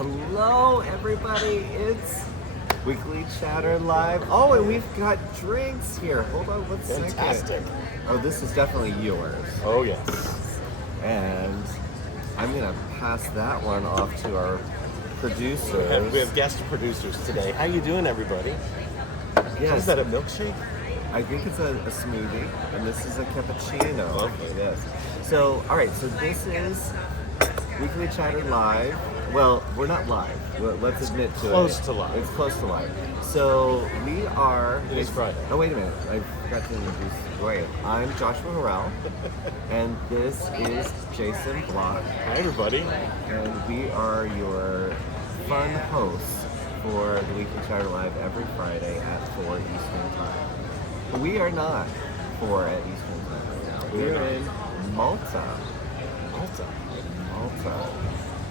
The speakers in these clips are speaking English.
Hello, everybody. It's Weekly Chatter Live. Oh, and we've got drinks here. Hold on one second. Fantastic. Oh, this is definitely yours. Oh, yes. And I'm going to pass that one off to our producers. We have guest producers today. How you doing, everybody? Yes. Is that a milkshake? I think it's a smoothie, and this is a cappuccino. Lovely. Yes. So, all right, so this is Weekly Chatter Live. Well, we're not live. Let's admit to Close it. to live. It's close to live. So we are. It is Friday. Oh, wait a minute. I forgot to introduce. Wait. I'm Joshua Harrell, and this is Jason Block, Hi, everybody. and we are your fun hosts for the Weekly Chatter Live every Friday at 4 Eastern Time. We are not 4 at Eastern Time. We are We're not. in Malta. Malta. Malta.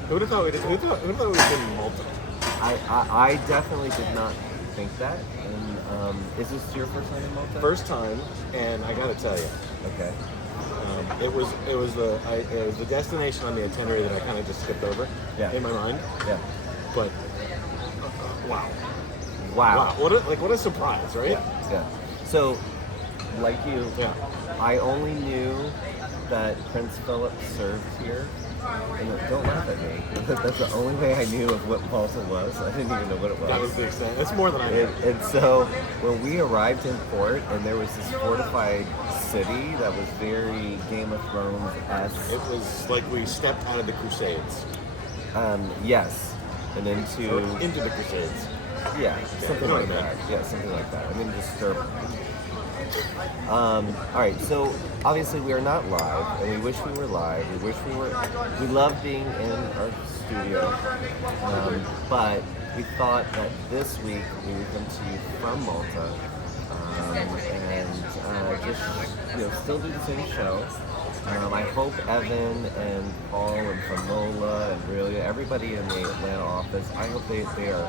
Who would have thought we'd have been in Malta? I definitely did not think that. And is this your first time in Malta? First time, and I gotta tell you, Okay. it was the destination on the itinerary that I kind of just skipped over in my mind. Yeah. But wow, Wow. what a surprise, right? Yeah. So, like you, Yeah. I only knew that Prince Philip served here. And don't laugh at me. That's the only way I knew of what Malta was. I didn't even know what it was. That was the extent. That's more than I knew. And so when we arrived in port, and there was this fortified city that was very Game of Thrones-esque. It was like we stepped out of the Crusades. Yes, and Into the Crusades. yeah, something you know like what I that. Yeah, something like that. I mean, disturbing. All right, so obviously we are not live, and we wish we were live. We love being in our studio, but we thought that this week we would come to you from Malta, and just still do the same show. I hope Evan and Paul and Famola and really everybody in the Atlanta office, I hope they are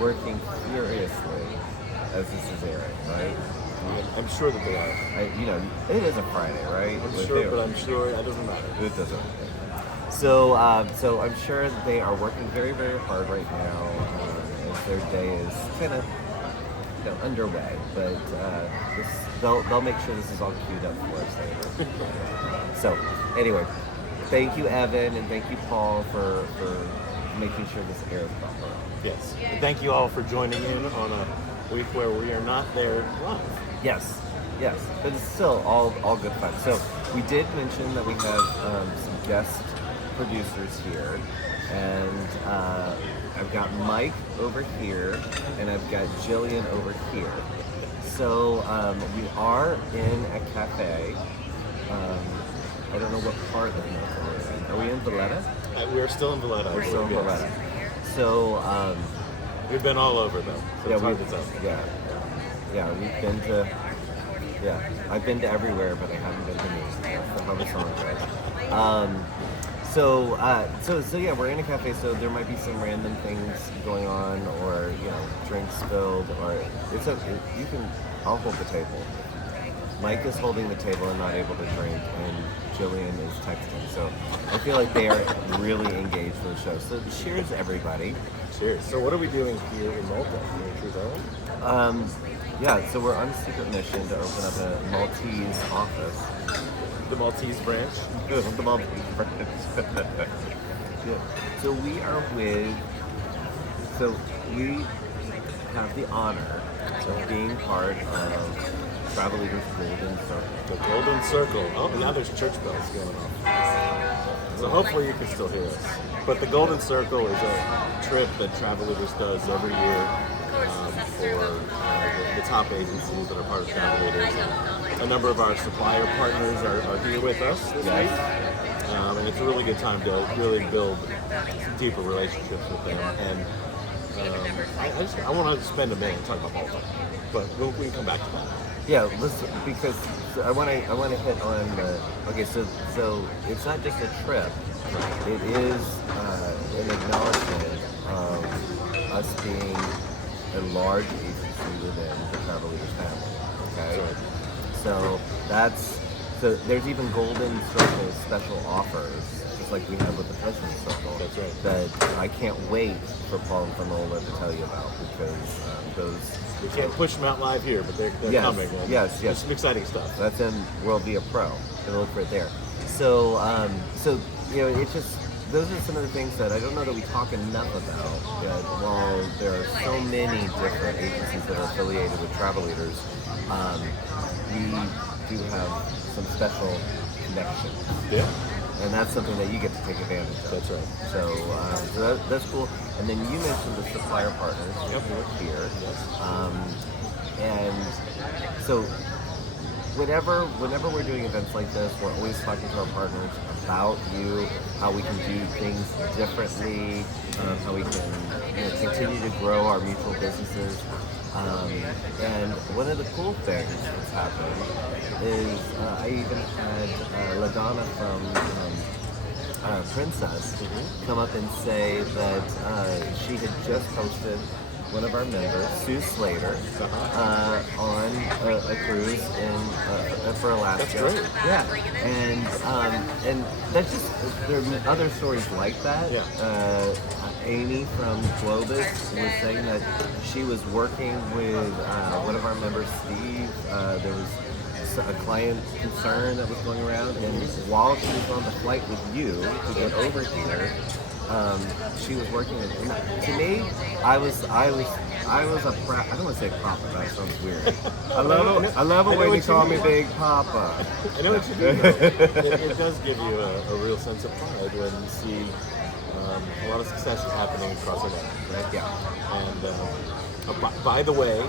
working furiously as this is airing, right? I'm sure that they are. It is a Friday, right? I'm sure that doesn't matter. It doesn't. So I'm sure that they are working very, very hard right now as their day is kind of underway. But they'll make sure this is all queued up for us later. So anyway, thank you, Evan, and thank you, Paul, for making sure this airs properly. Yes. And thank you all for joining in on a week where we are not there live. Yes, but it's still all good fun. So we did mention that we have some guest producers here, and I've got Mike over here, and I've got Jillian over here. So we are in a cafe. I don't know what part of Malta we're in. Are we in Valletta? We're still in Valletta. We're still in Valletta. So we've been all over though. So it's hard to tell. We've been to. Yeah, I've been to everywhere, but I haven't been to me. That's how the song goes. So yeah, we're in a cafe, so there might be some random things going on, or drinks spilled, or I'll hold the table. Mike is holding the table and not able to drink, and Jillian is texting. So I feel like they are really engaged with the show. So cheers, everybody. Cheers. So what are we doing here in Malta? So we're on a secret mission to open up a Maltese office. The Maltese branch? The Maltese branch. Yeah. So we have the honor of being part of Travel Leaders Golden Circle. The Golden Circle. Oh, now there's church bells going off. So hopefully you can still hear us. But the Golden Circle is a trip that Travel Leaders does every year for the top agencies that are part of Travel Leaders. And a number of our supplier partners are here with us this week. And it's a really good time to really build some deeper relationships with them. And I want to spend a minute talking about Malta, but we can come back to that. Yeah, listen, because I want to hit on the. Okay, so it's not just a trip. It is an acknowledgement of us being a large agency within the Travel Leaders family. Okay, so So there's even Golden Circle special offers, just like we have with the President's Circle. That's right. That I can't wait for Paul and Fanola to tell you about, because those. We can't push them out live here, but they're Yes, coming. And yes. There's some exciting stuff. That's in WorldVia Pro. You look for it there. So, it's just, those are some of the things that I don't know that we talk enough about. Yet. While there are so many different agencies that are affiliated with travel leaders, we do have some special connections. Yeah. And that's something that you get to take advantage of. That's right. So that's cool. And then you mentioned the supplier partners who are here. Yes. And so whenever we're doing events like this, we're always talking to our partners about you, how we can do things differently, how we can continue to grow our mutual businesses. And one of the cool things that's happened is I even had LaDonna from Princess come up and say that she had just posted one of our members, Sue Slater, on a cruise for Alaska. That's great. Yeah, and that's just, there are other stories like that. Yeah. Amy from Globus was saying that she was working with one of our members, Steve. There was a client concern that was going around, and while she was on the flight with you to get over here, she was working with. And to me, I was a I don't want to say Papa. That sounds weird. I love it when you call me Big Papa. I know what you mean. It does give you a real sense of pride when you see a lot of success is happening across our network, right? Yeah. And by the way,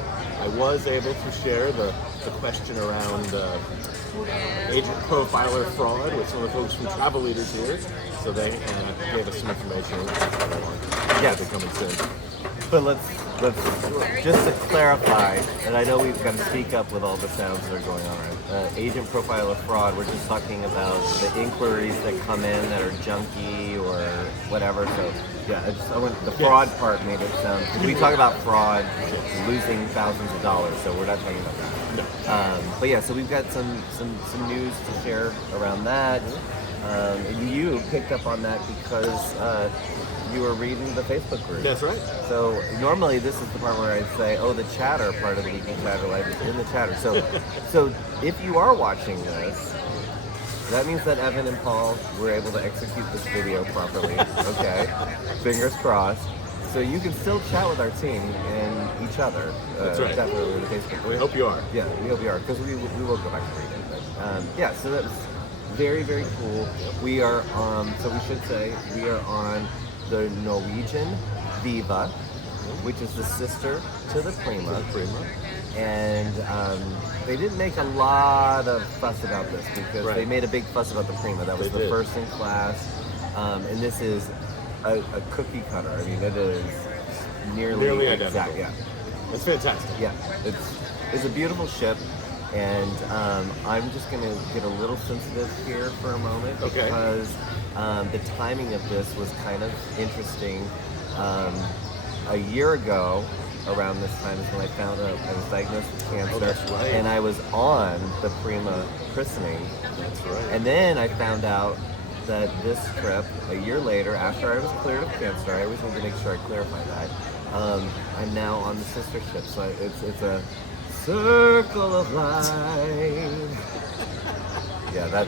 I was able to share the question around agent profiler fraud with some of the folks from Travel Leaders here. So they gave us some information. Yeah, they're coming soon. But let's just to clarify, and I know we've got to speak up with all the sounds that are going on. Agent profiler fraud. We're just talking about the inquiries that come in that are junky or whatever. So yeah, I want the fraud part made it sound. We talk about fraud, losing thousands of dollars. So we're not talking about that. But yeah, so we've got some news to share around that. And you picked up on that because you were reading the Facebook group. That's right. So normally this is the part where I say, oh, the chatter part of the Weekend Chatter Live is in the chatter. So if you are watching this, that means that Evan and Paul were able to execute this video properly. Okay, fingers crossed. So you can still chat with our team and each other. That's right. Definitely in the Facebook group. We hope you are. Yeah, we hope you are, because we will go back to reading. But yeah, so that's very, very cool. We are so we should say we are on the Norwegian Viva, which is the sister to the Prima. And they didn't make a lot of fuss about this because they made a big fuss about the Prima. That was the first in class. And this is a cookie cutter. I mean, it is nearly identical. exact. Yeah, It's fantastic. yeah. It's a beautiful ship. And I'm just going to get a little sensitive here for a moment because the timing of this was kind of interesting. A year ago, around this time is when I found out I was diagnosed with cancer. Oh, that's right. And I was on the Prima christening. That's right. And then I found out that this trip, a year later, after I was cleared of cancer, I always need to make sure I clarify that, I'm now on the sister ship. So it's a circle of life. Yeah,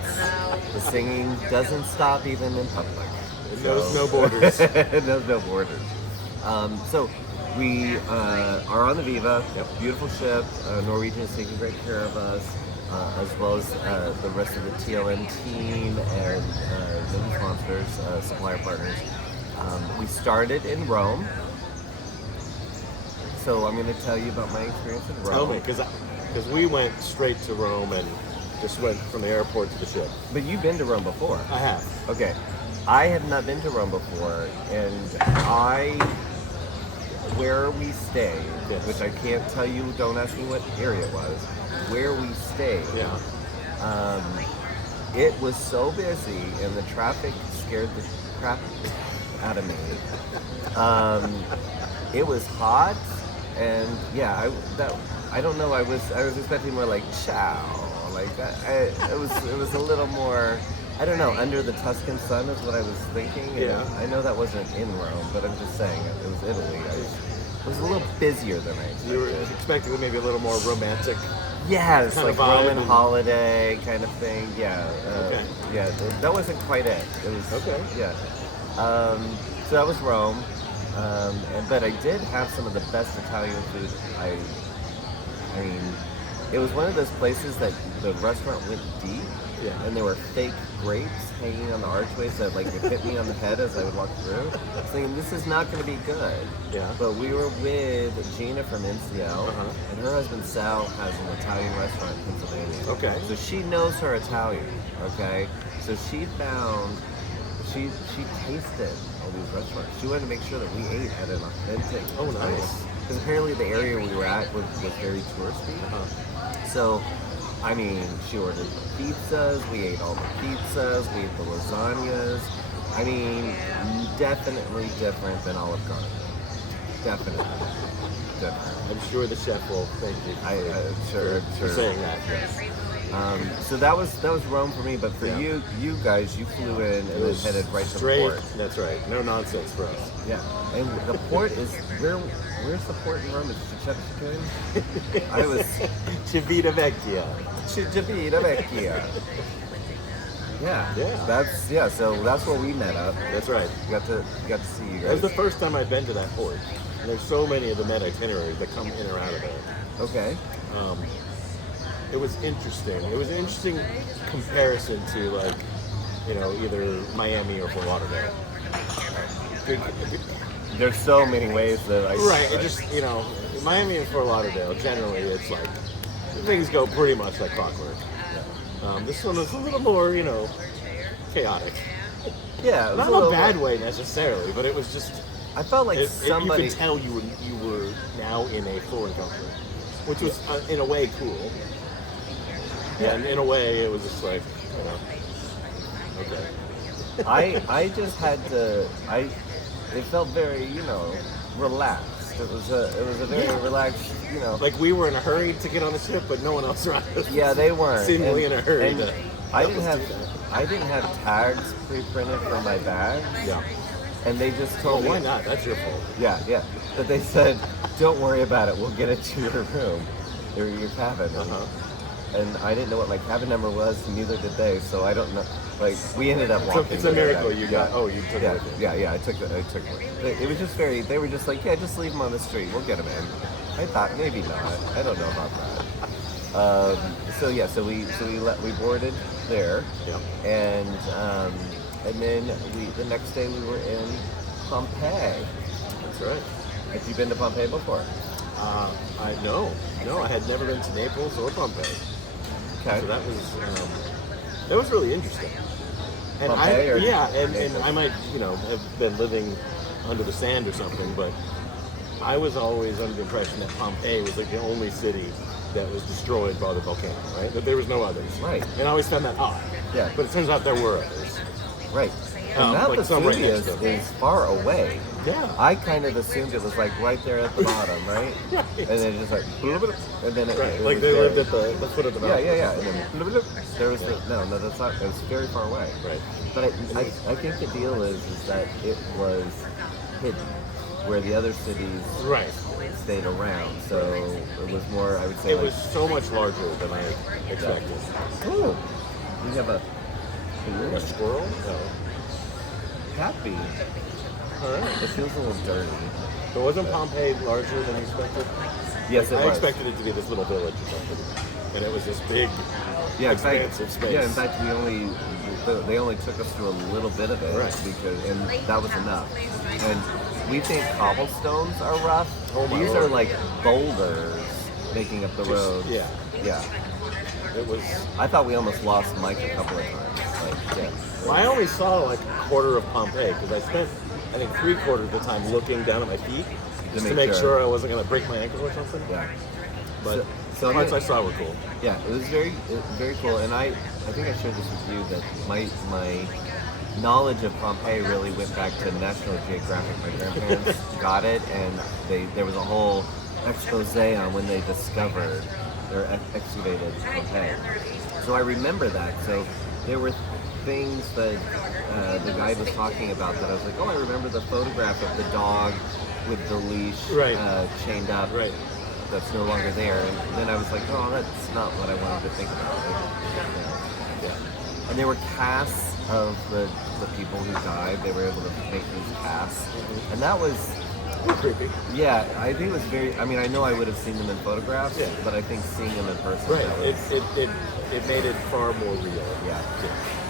the singing doesn't stop even in public. It knows no borders. It knows no borders. So we are on the Viva, beautiful ship. Norwegian is taking great care of us, as well as the rest of the TLN team and the sponsors, supplier partners. We started in Rome. So I'm going to tell you about my experience in Rome. Tell me, because we went straight to Rome and just went from the airport to the ship. But you've been to Rome before. I have. Okay. I have not been to Rome before, and where we stayed, which I can't tell you, don't ask me what area it was, where we stayed, it was so busy and the traffic scared the crap out of me. It was hot, and yeah, I don't know, I was expecting more like chow, like it was a little more. I don't know. Under the Tuscan sun is what I was thinking. And Yeah. I know that wasn't in Rome, but I'm just saying it was Italy. It was a little busier than I expected. You were expecting maybe a little more romantic. Yes, kind like of vibe Roman and- holiday kind of thing. Yeah. Okay. Yeah, that wasn't quite it. It was Okay. Yeah. So that was Rome, but I did have some of the best Italian food. I mean, it was one of those places that the restaurant went deep, Yeah. and there were fake grapes hanging on the archways that like would hit me on the head as I would walk through. I was thinking this is not going to be good. Yeah. But we were with Gina from NCL, Uh-huh. and her husband Sal has an Italian restaurant in Pennsylvania. Okay. So she knows her Italian. Okay. So she found. She tasted all these restaurants. She wanted to make sure that we ate at an authentic Oh, nice. Because apparently the area we were at was very touristy. So, I mean, she ordered the pizzas. We ate all the pizzas. We ate the lasagnas. I mean, definitely different than Olive Garden. Definitely different. I'm sure the chef will thank you Sure. for saying that. Yes. So that was Rome for me. But for Yeah. you guys, you flew in and then headed right to straight. the port. That's right. No nonsense for us. Yeah, and the port is where's the port in Rome? Is Civitavecchia? I was Civita Vecchia. Civitavecchia. Yeah, Yeah. So that's where we met up. That's right. Got to see you That was guys. the first time I've been to that port. And there's so many of the Med itineraries that come in or out of there. Okay. It was interesting. It was an interesting comparison to like, either Miami or Fort Lauderdale. There's so many ways that I Right. It just Miami and Fort Lauderdale generally it's like things go pretty much like clockwork. This one was a little more chaotic. yeah, it was Not a in a little bad way necessarily, but it was just I felt like somebody. you could tell you were now in a foreign country, which was in a way cool. Yeah. And in a way, it was just like, okay. I just had to. It felt very relaxed. It was a very relaxed Like we were in a hurry to get on the ship, but no one else around us. Yeah, they weren't. Seemingly in a hurry. And to I help didn't us have do that. I didn't have tags pre-printed for my bags. Yeah. And they just Oh, told me. why not? That's your fault. Yeah. But they said, "Don't worry about it. We'll get it to your room, or your cabin." And I didn't know what my cabin number was, and neither did they. So I don't know. Like we ended up walking. It's a with miracle that. you got. Oh, you took it. Yeah. I took it. It was just very. They were just like, "Yeah, just leave them on the street. We'll get them in." I thought maybe not. I don't know about that. So we boarded there. Yeah. And then the next day we were in Pompeii. That's right. Have you been to Pompeii before? No, I had never been to Naples or Pompeii. Okay. So that was really interesting. And Pompeii or and Naples? I might have been living under the sand or something, but I was always under the impression that Pompeii was like the only city that was destroyed by the volcano, right? That there was no others. Right. And I always found that odd. Yeah. But it turns out there were others. Right. And Mount like some right next Vesuvius to it. is far away. Yeah. I kind of assumed it was like right there at the bottom, right? Right. And then just like, bloop, bloop, and then it, Right. it Like was they there. lived at the foot of the mountain. Yeah. And then bloop, bloop, there was no, that's not. It was very far away. Right. But I think the deal is that it was hidden, where the other cities Right. stayed around. So it was more, I would say, It like, was so much larger than I expected. oh, we have a A squirrel? No. happy. Alright. It feels a little dirty. But wasn't Pompeii larger than you expected? Yes, it I was. expected it to be this little village or something. And it was this big, Yeah, in fact, expansive space. Yeah, in fact, they only took us through a little bit of it, Right. and that was enough. And we think cobblestones are rough. Oh my These Lord. are like boulders making up the road. Yeah. Yeah. It was. I thought we almost lost Mike a couple of times. Like, yeah. Well, I only saw like a quarter of Pompeii because I spent, I think, 3/4 of the time looking down at my feet just to make sure I wasn't going to break my ankle or something. Yeah. But So the parts yeah. I saw were cool. Yeah, it was very cool, and I think I shared this with you that my knowledge of Pompeii really went back to National Geographic. My grandparents got it, and there was a whole expose on when they discovered or excavated Pompeii. So I remember that. So there were things that the guy was talking about that I was like, oh, I remember the photograph of the dog with the leash Right. Chained up. Right. That's no longer there. And then I was like, oh, that's not what I wanted to think about. Yeah. And there were casts of the people who died. They were able to make these casts. And that was Creepy. yeah, I think it was very. I mean, I know I would have seen them in photographs, Yeah. but I think seeing them in person, Right. that was, It made it far more real. yeah,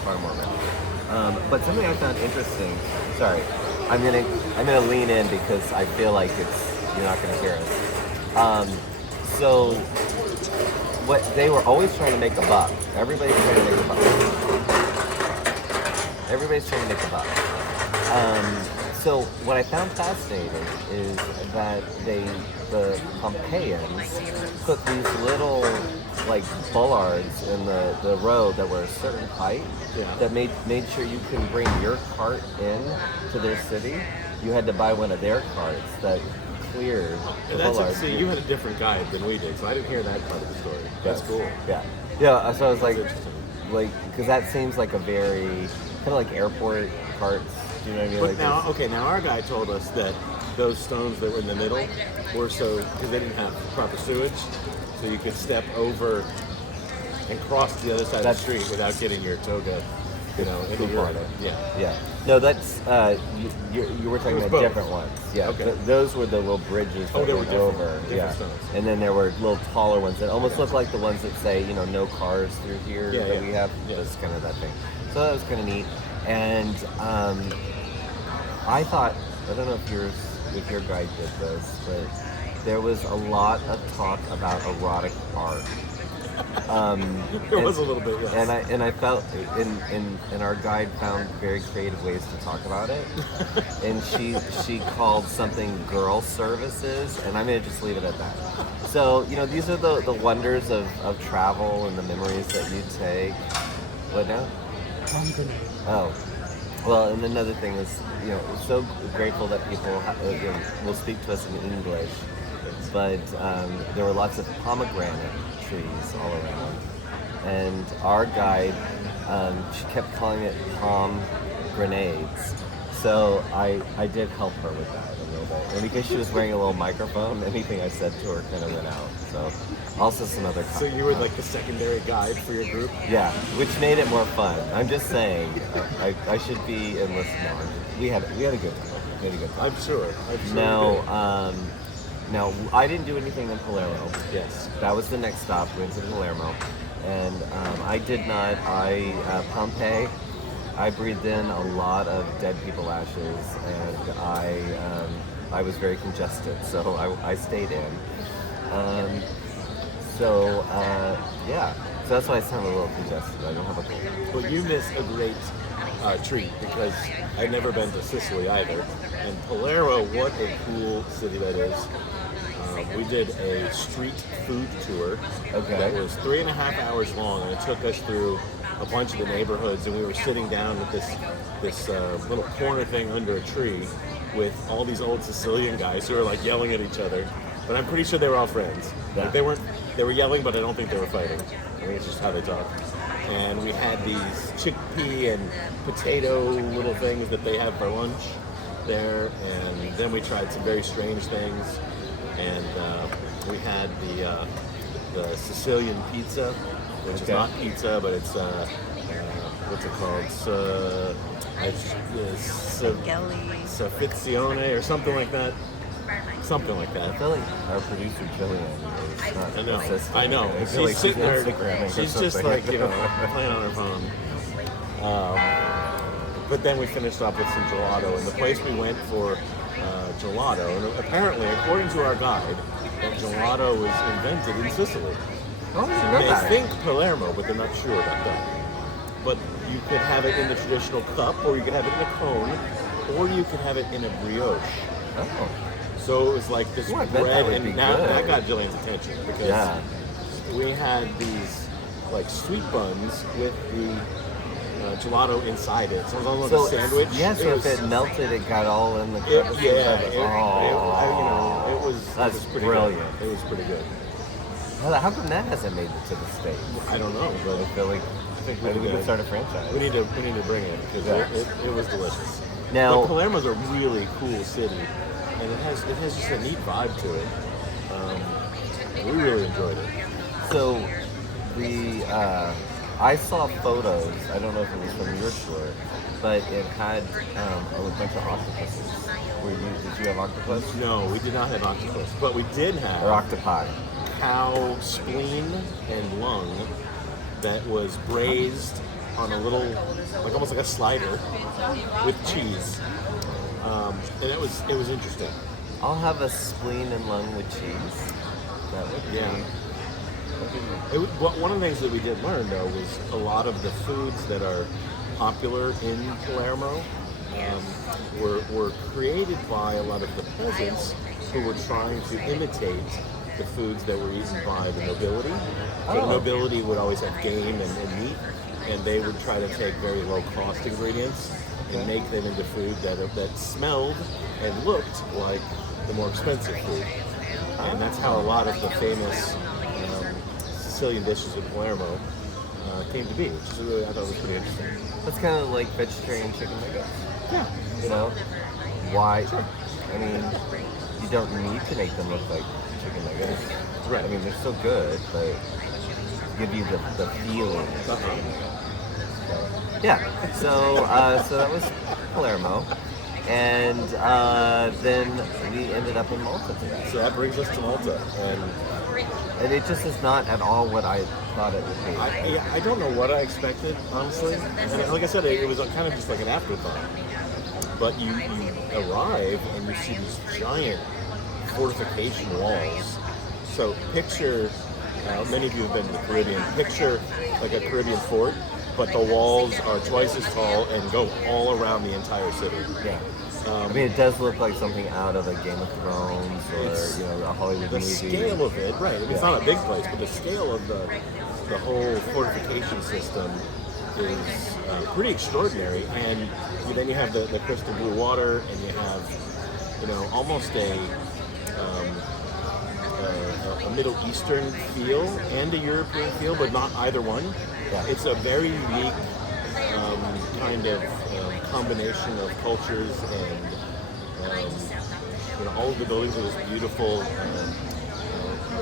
far more real. But something I found interesting. Sorry, I'm gonna lean in because I feel like you're not gonna hear us. So what they were always trying to make a buck. Everybody's trying to make a buck. Everybody's trying to make a buck. So what I found fascinating is that the Pompeians put these little like bollards in the road that were a certain height that made sure you couldn't bring your cart in to their city. You had to buy one of their carts that cleared the And that's bollards. see, you had a different guide than we did, so I didn't hear that part of the story. That's cool. Yeah. So I was like, That's interesting. because that seems like a very kind of like airport carts. Do you know what I mean? But Like now, this- okay, now our guy told us that those stones that were in the middle were so because they didn't have proper sewage, so you could step over and cross to the other side of the street without getting your toga, in the Poop on urine. it. Yeah. Yeah. No, that's you were talking It was about both. different ones. Yeah. Okay. Those were the little bridges that they were went different. over. Different Yeah. stones. And then there were little taller ones that almost look like the ones that say, no cars through here Yeah, that yeah. we have. Yeah. That's kind of that thing. So that was kind of neat. And I thought, I don't know if your guide did this, but there was a lot of talk about erotic art. There was a little bit, yes. And I felt and our guide found very creative ways to talk about it. And she called something girl services, and I'm gonna just leave it at that. So, these are the wonders of travel and the memories that you take. What now? Oh. Well, and another thing is, so grateful that people will speak to us in English, but there were lots of pomegranate trees all around, and our guide, she kept calling it palm grenades. So I did help her with that a little bit, and because she was wearing a little microphone, anything I said to her kind of went out. So also some other. So you were like the secondary guide for your group? Yeah, which made it more fun. I'm just saying, I should be enlisted now. We had a good time. We had a good time. I'm sure. Now I didn't do anything in Palermo. Yes. That was the next stop. We went to Palermo, and I did not. Pompeii. I breathed in a lot of dead people ashes, and I was very congested, so I stayed in. Yeah. So that's why I sound a little congested. I don't have a cold. Well, you missed a great treat because I'd never been to Sicily either. And Palermo, what a cool city that is. We did a street food tour that was 3.5 hours long, and it took us through a bunch of the neighborhoods, and we were sitting down at this little corner thing under a tree with all these old Sicilian guys who were like yelling at each other. But I'm pretty sure they were all friends. Yeah. Like, they were yelling, but I don't think they were fighting. I think it's just how they talk. And we had these chickpea and potato little things that they have for lunch there, and then we tried some very strange things. And we had the Sicilian pizza, which is not pizza, but it's what's it called? Suffizione or something like that. Something like that. I feel like our producer Jillian is not I know. assisting. I know. I feel She's like sitting there. Instagramming or She's just something. like playing on her phone. But then we finished up with some gelato, and the place we went for gelato, and apparently, according to our guide, that gelato was invented in Sicily. Oh, I didn't know They that. think Palermo, but they're not sure about that. But you could have it in the traditional cup, or you could have it in a cone, or you could have it in a brioche. Oh. So it was like this Ooh, I bet that bread, would be and now good. that got Jillian's attention because Yeah. we had these like sweet buns with the gelato inside it. So it was almost a sandwich. Yeah, so It if was- it melted, it got all in the it, crevices yeah, of it. it, Oh. it was That's pretty brilliant. Good. It was pretty good. How come that hasn't made it to the States? I don't know, but I feel like I think we we could start a franchise. We need to bring it because it was delicious. Now, but Palermo's a really cool city, and it has just a neat vibe to it. We really enjoyed it. so I saw photos. I don't know if it was from your tour, but it had a bunch of octopuses. Did you have octopus No, we did not have octopus, but we did have or octopi? cow spleen and lung that was braised on a little, like almost like a slider with cheese, and it was interesting. I'll have a spleen and lung with cheese. That would be. Yeah. One of the things that we did learn though was a lot of the foods that are popular in Palermo were created by a lot of the peasants who were trying to imitate the foods that were eaten by the nobility. So the nobility would always have game and meat, and they would try to take very low-cost ingredients and make them into food that smelled and looked like the more expensive food. And that's how a lot of the famous Sicilian dishes in Palermo came to be, which is really, I thought was pretty interesting. That's kind of like vegetarian chicken nuggets. Yeah. You know, why? I mean, you don't need to make them look like chicken nuggets. Right. I mean, they're still good, but give you the feeling. Yeah. So that was Palermo, and then we ended up in Malta today. So that brings us to Malta, And it just is not at all what I thought it would be. I don't know what I expected, honestly. And like I said, it was kind of just like an afterthought. But you arrive and you see these giant fortification walls. So picture, many of you have been to the Caribbean, picture like a Caribbean fort, but the walls are twice as tall and go all around the entire city. Yeah. I mean, it does look like something out of a Game of Thrones or a Hollywood the movie. Scale of it, right? I mean, it's not a big place, but the scale of the whole fortification system is pretty extraordinary. And then you have the crystal blue water, and you have almost a Middle Eastern feel and a European feel, but not either one. Yeah. It's a very unique kind of combination of cultures, and all of the buildings are this beautiful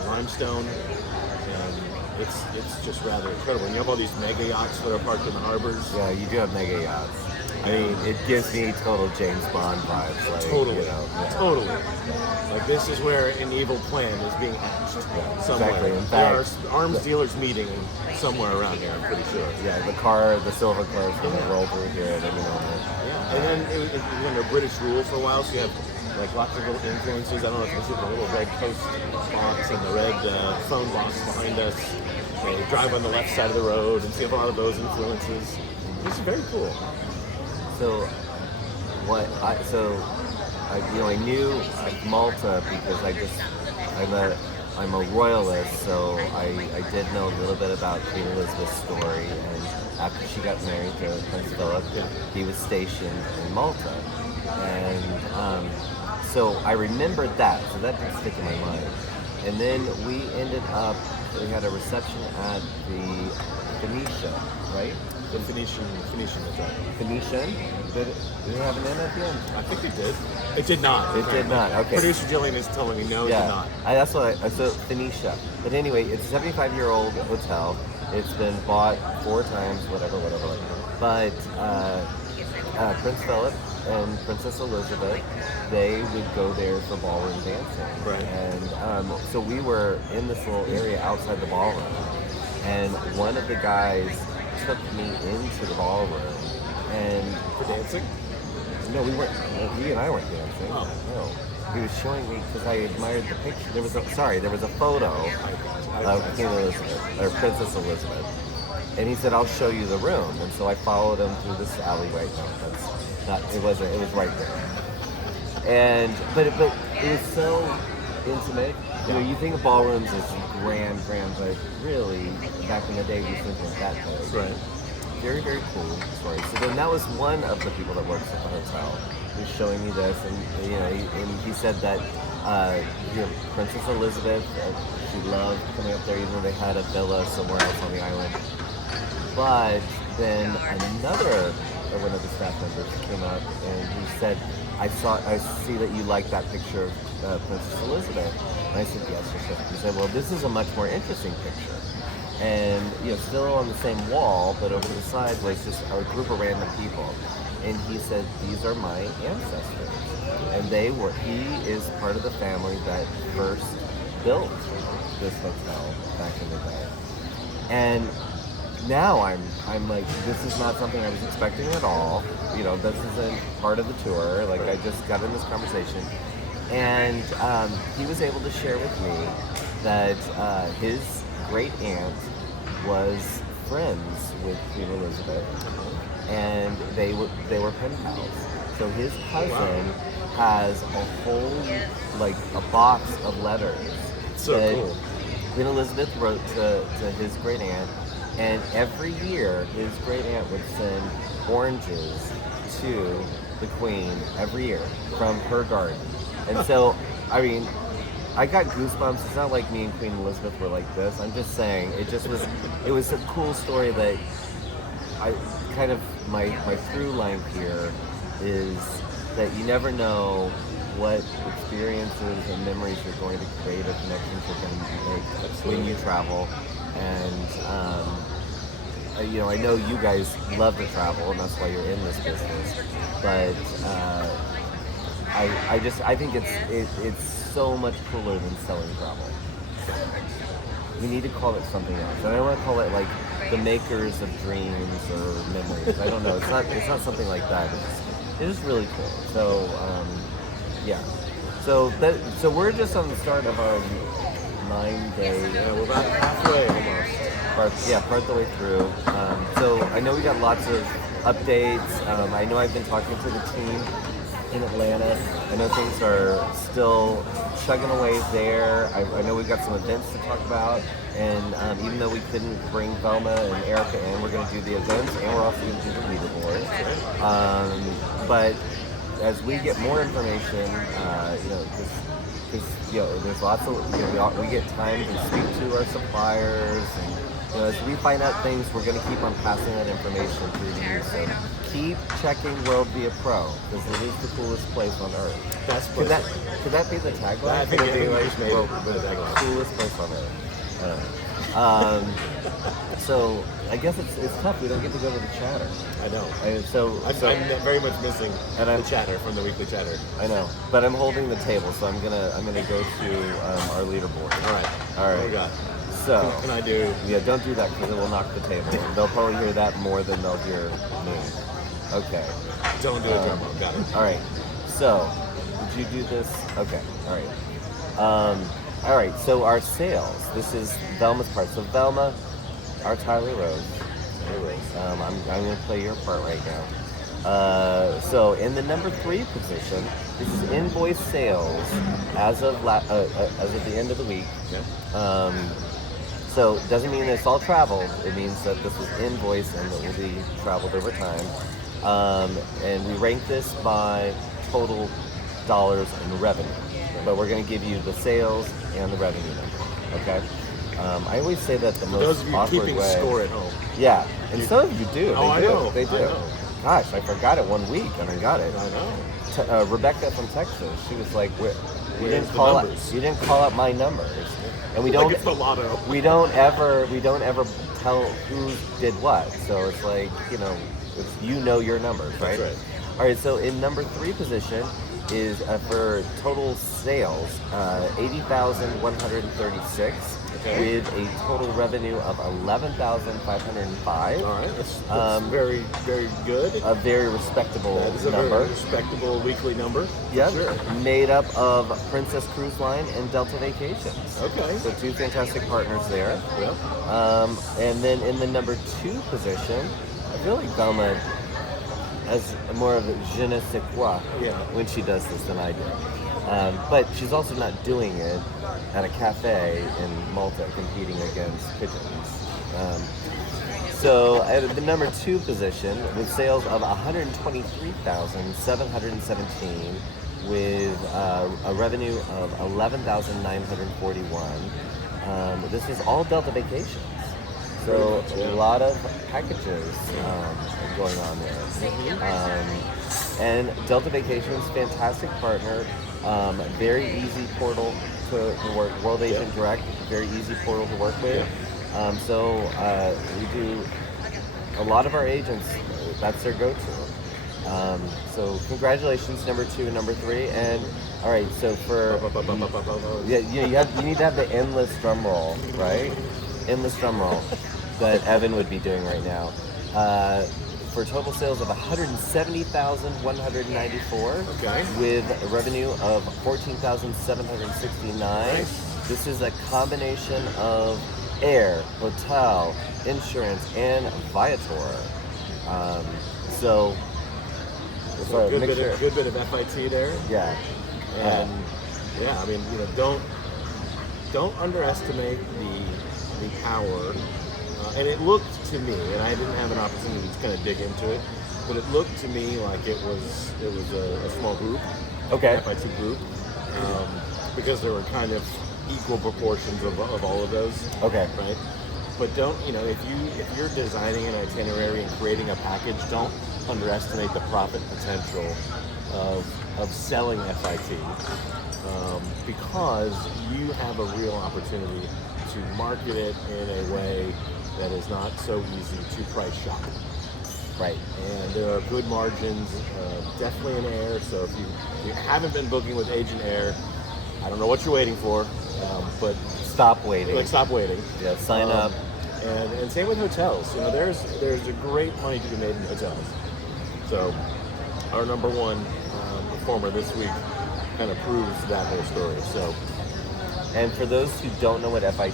limestone, and it's just rather incredible. And you have all these mega yachts that are parked in the harbors. Yeah, you do have mega yachts. I mean, it gives me total James Bond vibes. Like, Totally, totally. Yeah. Like this is where an evil plan is being hatched somewhere. Exactly. In There are fact, arms dealers meeting somewhere around here. I'm pretty sure. Yeah, the silver car is going to roll through here at any moment. Yeah. And then it was under British rule for a while, so you have like lots of little influences. I don't know if you can see the little red coast box and the red phone box behind us. You drive on the left side of the road and see a lot of those influences. It's very cool. So, I knew Malta because I'm a royalist, so I did know a little bit about Queen Elizabeth's story, and after she got married to Prince Philip, he was stationed in Malta, and so I remembered that, so that did stick in my mind. And then we had a reception at the Phoenicia, right? The Phoenician is right. Phoenician? Did it have an N at the end? I think it did. It did not. It did not. Okay. Producer Jillian is telling me no, it did not. That's what so Phoenicia. But anyway, it's a 75-year-old hotel. It's been bought 4 times, whatever. But Prince Philip and Princess Elizabeth, they would go there for ballroom dancing. Right. And so we were in this little area outside the ballroom, and one of the guys took me into the ballroom, and For dancing? no, we weren't. He and I weren't dancing. Oh. No, he was showing me because I admired the picture. There was a photo of Queen Elizabeth or Princess Elizabeth, and he said, "I'll show you the room." And so I followed him through this alleyway. No, that's not. It wasn't. It was right there. And but it was so intimate. You think of ballrooms as grand, but really, back in the day, we think of that big. Right. Very, very cool story. So then that was one of the people that works at the hotel who's showing me this, and and he said that you know, Princess Elizabeth, she loved coming up there, even though they had a villa somewhere else on the island. But then another one of the staff members came up and he said, I see that you like that picture of Princess Elizabeth. And I said, yes, yes, yes. He said, well, this is a much more interesting picture. And, you know, still on the same wall, but over the side was just a group of random people. And he said, these are my ancestors. And he is part of the family that first built this hotel back in the day. And now I'm like, this is not something I was expecting at all. You know, this isn't part of the tour. Like, I just got in this conversation. And he was able to share with me that his great aunt was friends with Queen Elizabeth, and they were pen pals. So his cousin has a whole, like, a box of letters that cool. Queen Elizabeth wrote to his great aunt, and every year his great aunt would send oranges to the Queen every year from her garden. And so, I mean, I got goosebumps. It's not like me and Queen Elizabeth were like this. I'm just saying, it was a cool story that my through line here is that you never know what experiences and memories you're going to create or connections you're going to make when you travel. And, you know, I know you guys love to travel, and that's why you're in this business. But I think it's so much cooler than selling travel. We need to call it something else. And I don't want to call it like the makers of dreams or memories. I don't know. It's not something like that. It is really cool. So yeah. So we're just on the start of our 9-day. Yeah, we're about halfway almost. Part the way through. So I know we got lots of updates. I know I've been talking to the team in Atlanta. I know things are still chugging away there. I know we've got some events to talk about, and even though we couldn't bring Velma and Erica in, we're going to do the events, and we're also going to do the leaderboard. But as we get more information, you know, because you know, there's lots of, you know, we get time to speak to our suppliers, and you know, as we find out things, we're going to keep on passing that information through to you. So keep checking WorldVia Pro, because it is the coolest place on earth. Best Could place. that be the tagline? I think it'd be like the coolest place on earth. So I guess it's tough. We don't get to go to the chatter. I know. I'm very much missing the chatter from the weekly chatter. I know, but I'm holding the table, so I'm gonna go to our leaderboard. All right. All right. So can I do? Yeah, don't do that because it will knock the table. They'll probably hear that more than they'll hear me. Okay. Don't do a drum roll. Got it. All right. So, did you do this? Okay. All right. All right. So our sales. This is Velma's part. So Velma, our Tyler Rose. I'm going to play your part right now. So in the number 3 position, this is invoice sales as of the end of the week. Yeah. So it doesn't mean it's all traveled. It means that this was invoiced and it will be traveled over time. And we rank this by total dollars and revenue. But we're going to give you the sales and the revenue number. Okay. I always say that the most those of you awkward keeping way. score at home. Yeah, and some of you do. Oh, They do. I know. Gosh, I forgot it 1 week and I got it. I know. Rebecca from Texas, she was like, "You Where's didn't the call numbers?" You didn't call out my numbers." And we Like don't. it's the lotto. We don't ever tell who did what. So it's like, you know your numbers, right? That's right. All right. So in number 3 position is for total sales, 80,136. Okay. With a total revenue of 11,505. All right, that's very, very good. A very respectable That is a number. very respectable weekly number. Yep. Sure. Made up of Princess Cruise Line and Delta Vacations. Okay. So 2 fantastic partners there. Yep. And then in the number 2 position, I feel like Velma has more of a je ne sais quoi when she does this than I do. But she's also not doing it at a cafe in Malta competing against pigeons. So at the number 2 position, with sales of 123,717, with a a revenue of 11,941. This is all Delta Vacations. So a lot of packages going on there. And Delta Vacations, fantastic partner, very easy portal to work. World Agent Direct, very easy portal to work with. So we do a lot of our agents. That's their go-to. So congratulations, number 2 and number 3. And all right, so for you need to have the endless drum roll, right? Endless drum roll that Evan would be doing right now. For total sales of 170,194, with a revenue of 14,769. Nice. This is a combination of air, hotel, insurance, and Viator. So good bit of FIT there. Yeah. And yeah, I mean, don't underestimate the power. And it looked to me, and I didn't have an opportunity to kind of dig into it, but it looked to me like it was a small group, FIT group, because there were kind of equal proportions of all of those. Okay. Right. But don't, if you're designing an itinerary and creating a package, don't underestimate the profit potential of selling FIT, because you have a real opportunity to market it in a way that is not so easy to price shop. Right. And there are good margins, definitely in air. So if you haven't been booking with Agent Air, I don't know what you're waiting for, but stop waiting. Stop waiting. Yeah, sign up. And same with hotels. There's a great money to be made in hotels. So our number one performer this week kind of proves that whole story. So, and for those who don't know what FIT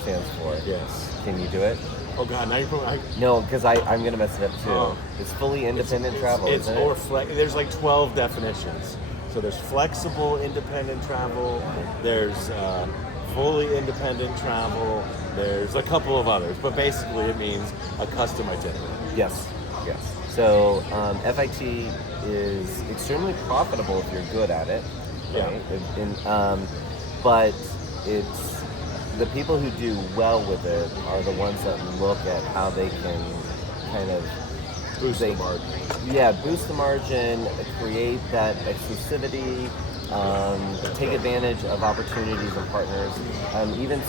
stands for, yes. Can you do it? Oh God, now you're probably... No, because I'm going to mess it up too. It's fully independent travel, isn't it? There's like 12 definitions. So there's flexible independent travel, there's fully independent travel, there's a couple of others, but basically it means a custom itinerary. Yes. So FIT is extremely profitable if you're good at it, right? But it's the people who do well with it are the ones that look at how they can kind of boost the margin. Yeah, boost the margin, create that exclusivity, take advantage of opportunities and partners. Even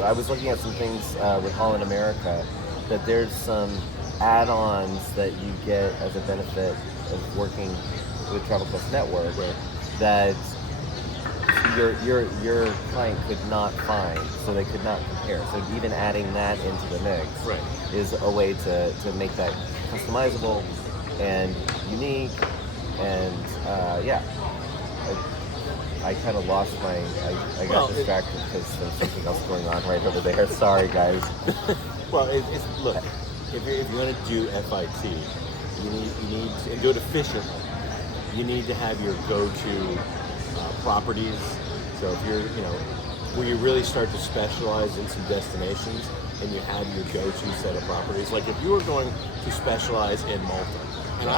I was looking at some things with Holland America, that there's some add-ons that you get as a benefit of working with Travel Quest Network that your client could not find, so they could not compare. So even adding that into the mix is a way to make that customizable and unique. And I kind of lost I got distracted because there's something else going on right over there. Sorry, guys. Well, look, if you're going to do FIT, you need to, and do it efficiently. You need to have your go-to properties. So if you're, where you really start to specialize in some destinations, and you have your go-to set of properties. Like if you were going to specialize in Malta, and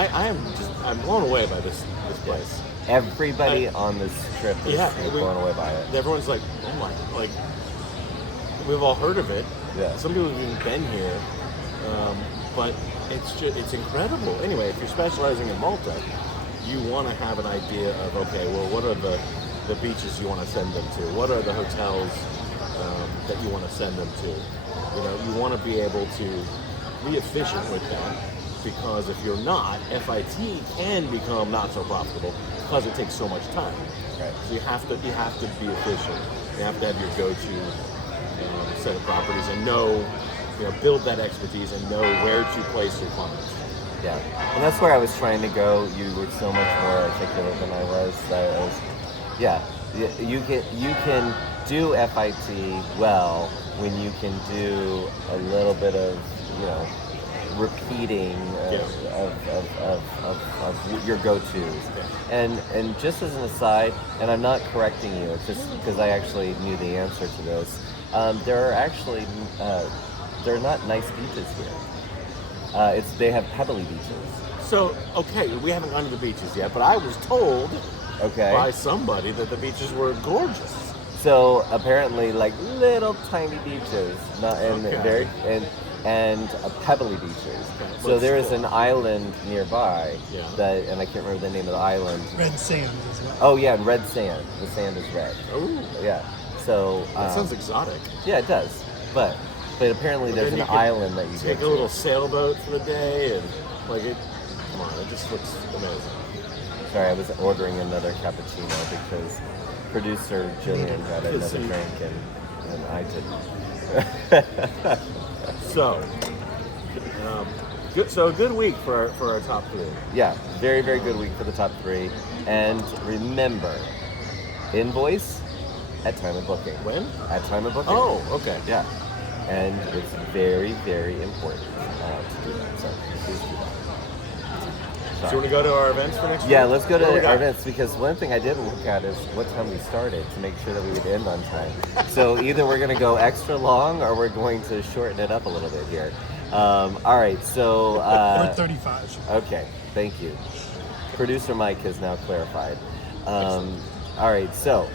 I'm blown away by this place. Everybody on this trip is blown away by it. Everyone's like, oh my, like, we've all heard of it. Yeah. Some people have even been here, but it's incredible. Anyway, if you're specializing in Malta, you want to have an idea of, okay, well, what are the beaches you want to send them to? What are the hotels that you want to send them to? You want to be able to be efficient with that, because if you're not, FIT can become not so profitable because it takes so much time. Right. So you have to be efficient. You have to have your go-to set of properties and build that expertise and know where to place your clients. Yeah, and that's where I was trying to go. You were so much more articulate than I was. You can do FIT well when you can do a little bit of repeating of your go-tos. And just as an aside, and I'm not correcting you, it's just because I actually knew the answer to this. There are actually there are not nice beaches here. They have pebbly beaches. So, okay, we haven't gone to the beaches yet, but I was told Okay. by somebody that the beaches were gorgeous. So apparently, like little tiny beaches, not and Okay. very and pebbly beaches. So But there is still. an island nearby Yeah. that, and I can't remember the name of the island. Red sand as well. Oh yeah, and red sand. The sand is red. Ooh, Yeah. So that sounds exotic. yeah, it does. But apparently But there's then an you could island that you take go a to. little sailboat for the day, and like it. Come on, it just looks amazing. Sorry, I was ordering another cappuccino because producer Jillian got another see. drink and I didn't. So, good. So a good week for our top 3. Yeah, very, very good week for the top 3. And remember, invoice at time of booking. When? At time of booking. Oh, okay. Yeah. And it's very, very important to do that. So please do that. So you want to go to our events for next week? Yeah, let's go to What do we our got? events because one thing I did look at is what time we started to make sure that we would end on time. So either we're going to go extra long or we're going to shorten it up a little bit here. All right, so... or 35. Okay, thank you. Producer Mike has now clarified. All right, so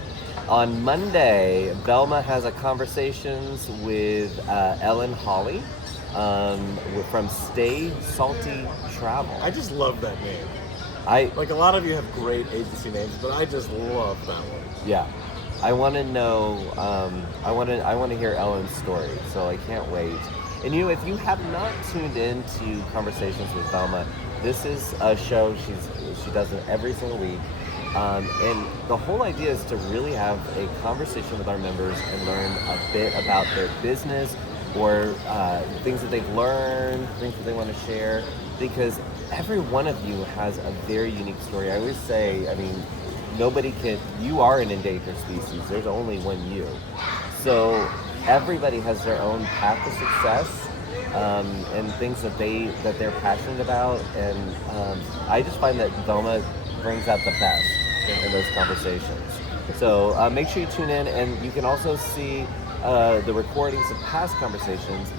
on Monday, Velma has a conversations with Ellen Hawley from Stay Salty Travel. I just love that name. I Like a lot of you have great agency names, but I just love that one. Yeah, I want to know. I want to hear Ellen's story. So I can't wait. And if you have not tuned in to Conversations with Velma, this is a show she does it every single week. And the whole idea is to really have a conversation with our members and learn a bit about their business or things that they've learned, things that they want to share. Because every one of you has a very unique story. I always say, you are an endangered species. There's only one you. So everybody has their own path to success and things that they're passionate about. And I just find that Velma brings out the best in those conversations. So make sure you tune in, and you can also see the recordings of past conversations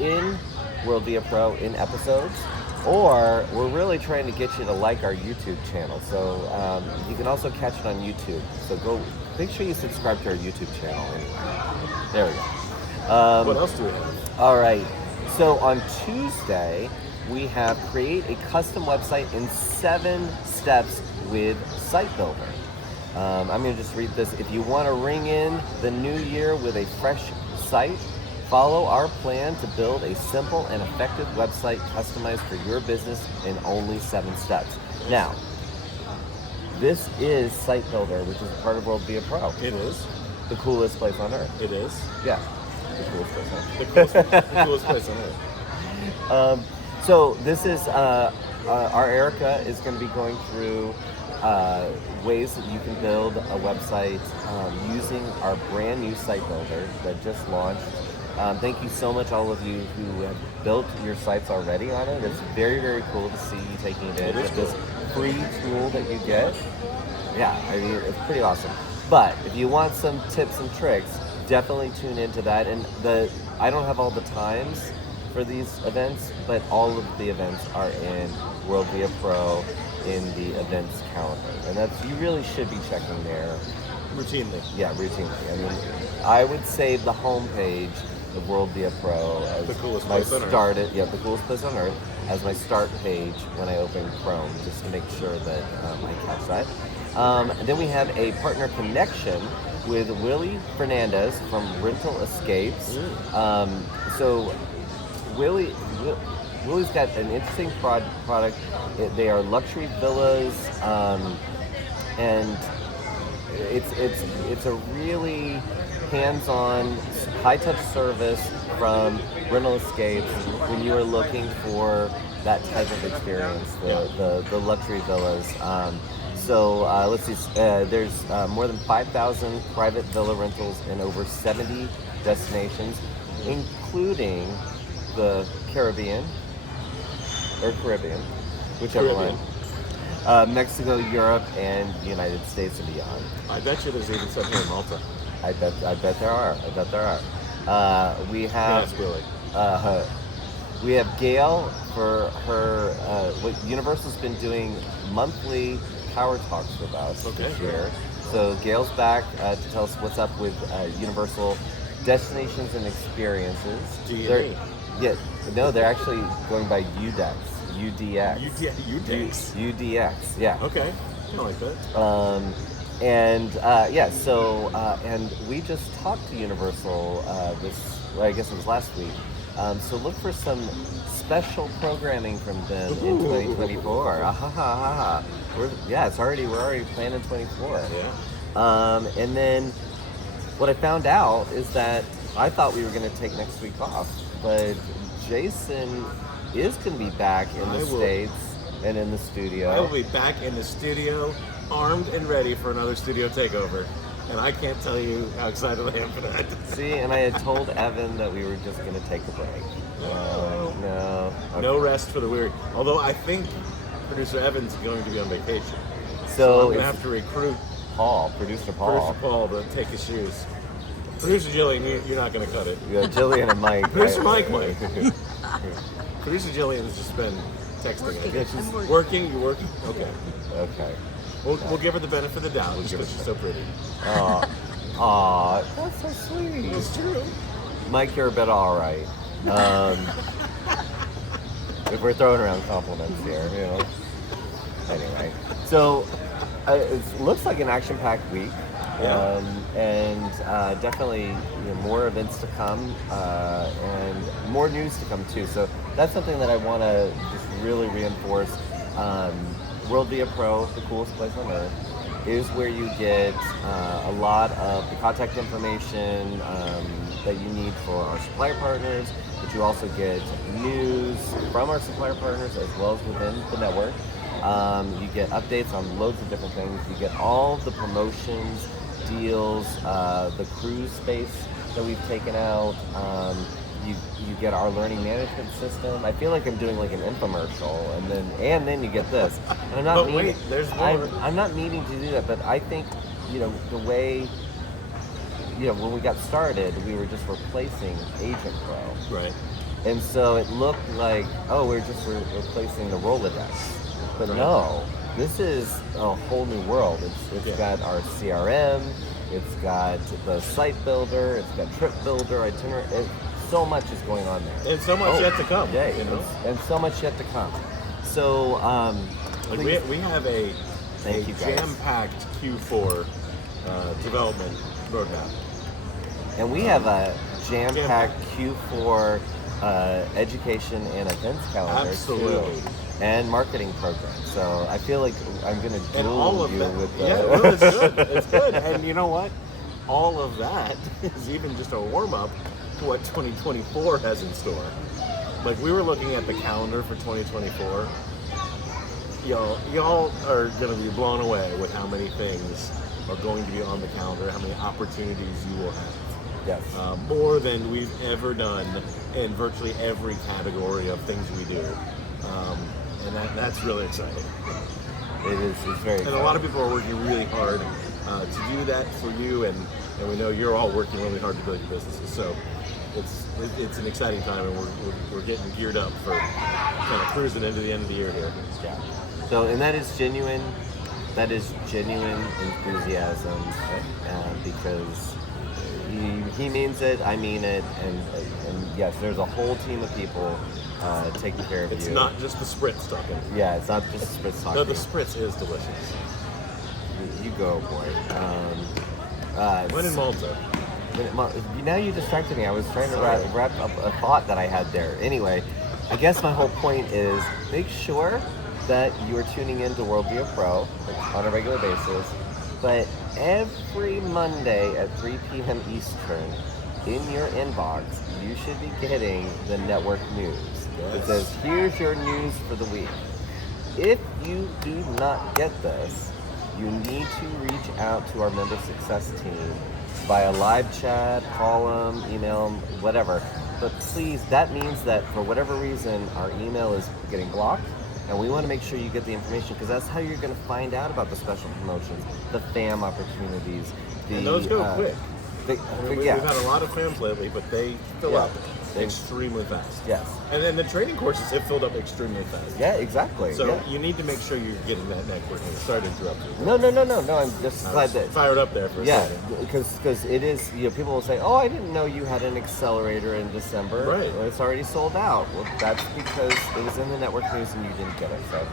in WorldVia Pro in episodes. Or we're really trying to get you to like our YouTube channel. So you can also catch it on YouTube. So make sure you subscribe to our YouTube channel. There we go. What else do we have? All right. So on Tuesday, we have create a custom website in 7 steps with Site Builder. I'm going to just read this. If you want to ring in the new year with a fresh site, follow our plan to build a simple and effective website customized for your business in only 7 steps. Now, this is Site Builder, which is part of WorldVia Pro. It is. The coolest place on earth. It is. Yeah, the coolest place on earth. The coolest place on earth. So this is, our Erica is going to be going through ways that you can build a website using our brand new Site Builder that just launched. Thank you so much, all of you who have built your sites already on it. It's very, very cool to see you taking advantage of this free tool that you get. Yeah, I mean, it's pretty awesome. But if you want some tips and tricks, definitely tune into that. And I don't have all the times for these events, but all of the events are in WorldVia Pro in the events calendar. And you really should be checking there. Routinely. Yeah, routinely. I mean, I would save the homepage of WorldVia Pro as The coolest my place on earth. the coolest place on earth as my start page when I open Chrome, just to make sure that I catch that. And then we have a partner connection with Willie Fernandez from Rental Escapes. So Willie's got an interesting product. They are luxury villas, and it's a really hands-on, high-touch service from Rental Escapes when you are looking for that type of experience, the luxury villas. So let's see, there's more than 5,000 private villa rentals in over 70 destinations, including the Caribbean, whichever one. Mexico, Europe, and the United States and beyond. I bet you there's even some here in Malta. I bet there are. We have Yes, Willie. we have Gail for her. What Universal's been doing monthly Power Talks with us Okay. this year. So Gail's back to tell us what's up with Universal Destinations and Experiences. D&E. Yeah, no, they're actually going by UDEX. UDX. UDEX. UDX, yeah. Okay, I like that. And we just talked to Universal I guess it was last week. So look for some special programming from them in 2024. We're already planning 24. Yeah. And then what I found out is that I thought we were going to take next week off, but Jason is going to be back in the States and in the studio. I will be back in the studio, armed and ready for another studio takeover. And I can't tell you how excited I am for that. See, and I had told Evan that we were just going to take a break. No. Okay. No rest for the weary. Although I think producer Evan's going to be on vacation. So I'm going to have to recruit Producer Paul to take his shoes. Producer Jillian, you're not going to cut it. Yeah, Jillian and Mike. Producer Mike might. Producer Jillian has just been texting. I guess she's working. You're working? Okay. Okay. We'll give her the benefit of the doubt just because she's so pretty. Aw, that's so sweet. It's true. Mike, you're a bit alright. If we're throwing around compliments here, you know. Anyway, so it looks like an action-packed week. Yeah. Definitely more events to come and more news to come too. So that's something that I want to just really reinforce. WorldVia Pro, the coolest place on earth, is where you get a lot of the contact information that you need for our supplier partners, but you also get news from our supplier partners as well as within the network. You get updates on loads of different things. You get all the promotions, deals, the cruise space that we've taken out. You get our learning management system. I feel like I'm doing like an infomercial, and then you get this. And I'm not But wait, there's more. I'm not meaning to do that, but I think the way when we got started, we were just replacing Agent Pro, Right. and so it looked like we're just replacing the Rolodex, but no, this is a whole new world. It's got our CRM, it's got the site builder, it's got trip builder, itinerary. So much is going on there. And so much yet to come. Yeah, and so much yet to come. So, we have a Thank you, guys. jam-packed Q4 development roadmap. and we have a jam-packed Q4 education and events calendar Absolutely. too, and marketing program. So I feel like I'm going to And all duel of you that. with It's good. It's good. And you know what? All of that is even just a warm-up to what 2024 has in store. Like, we were looking at the calendar for 2024. Y'all are going to be blown away with how many things are going to be on the calendar, how many opportunities you will have. Yes. More than we've ever done in virtually every category of things we do. And that's really exciting. It's very And a lot of people are working really hard to do that for you, and we know you're all working really hard to build your businesses. So it's an exciting time, and we're getting geared up for kind of cruising into the end of the year here. Yeah. So, and that is genuine enthusiasm, because he means it, I mean it, and yes, there's a whole team of people taking care of you. It's not just the spritz talking. Yeah, it's not just spritz talking. No, the spritz is delicious. You go, boy. When in Malta. Now you distracted me. I was trying to wrap up a thought that I had there. Anyway, I guess my whole point is make sure that you are tuning into WorldVia Pro on a regular basis. But every Monday at 3 p.m. Eastern, in your inbox, you should be getting the network news. Yes. It says, here's your news for the week. If you do not get this, you need to reach out to our member success team via live chat, call them, email them, whatever. But please, that means that for whatever reason, our email is getting blocked, and we want to make sure you get the information, because that's how you're going to find out about the special promotions, the FAM opportunities. And those go quick. We've We've had a lot of fans lately, but they fill up extremely fast. Yes. And then the training courses have filled up extremely fast. Yeah, exactly. So yeah. you need to make sure you're getting that networking. Sorry to interrupt you. No. I'm just I glad was that. fired up there for a Yeah, second. because it is. People will say, "Oh, I didn't know you had an accelerator in December. Right. Well, it's already sold out." Well, that's because it was in the network news and you didn't get it. So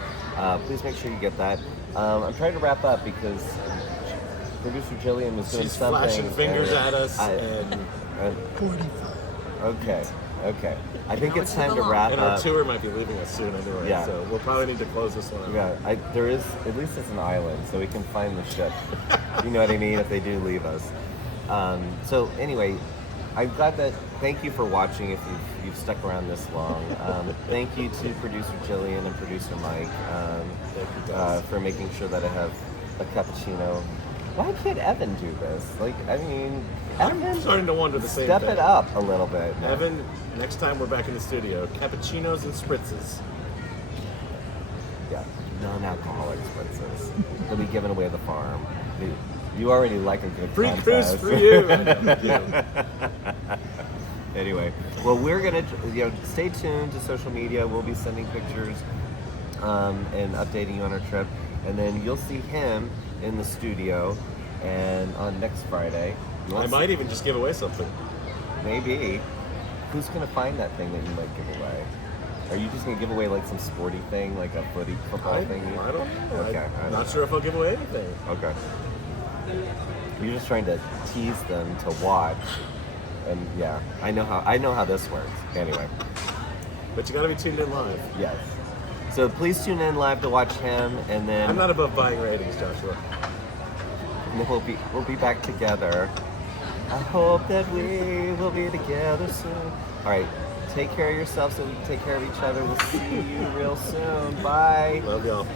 please make sure you get that. I'm trying to wrap up because producer Jillian was doing She's something. flashing fingers at us, and 45. okay. I think it's time to wrap and our up. tour might be leaving us soon anyway. Yeah. So we'll probably need to close this one. Yeah, there is, at least it's an island, so we can find the ship. You know what I mean? If they do leave us. So anyway, I'm glad that, thank you for watching if you've stuck around this long. Thank you to producer Jillian and producer Mike for making sure that I have a cappuccino. Why can't Evan do this? I'm Evan, starting to wonder the same step thing. it up a little bit. Evan, next time we're back in the studio, cappuccinos and spritzes. Yeah, non-alcoholic spritzes. They'll be giving away the farm. You already like a good Free contest. cruise for you. Thank you. Anyway, well, we're gonna stay tuned to social media. We'll be sending pictures and updating you on our trip, and then you'll see him in the studio and on next Friday. I might even just give away something. Maybe. Who's gonna find that thing that you might give away? Are you just gonna give away like some sporty thing, like a football thing? I don't know. Okay. I'm not sure if I'll give away anything. Okay. You're just trying to tease them to watch, and yeah, I know how this works. Anyway, But you gotta be tuned in live. yes. So please tune in live to watch him, and then I'm not above buying ratings, Joshua. we'll be back together. I hope that we will be together soon. All right, take care of yourself so we can take care of each other. We'll see you real soon. Bye. Love y'all.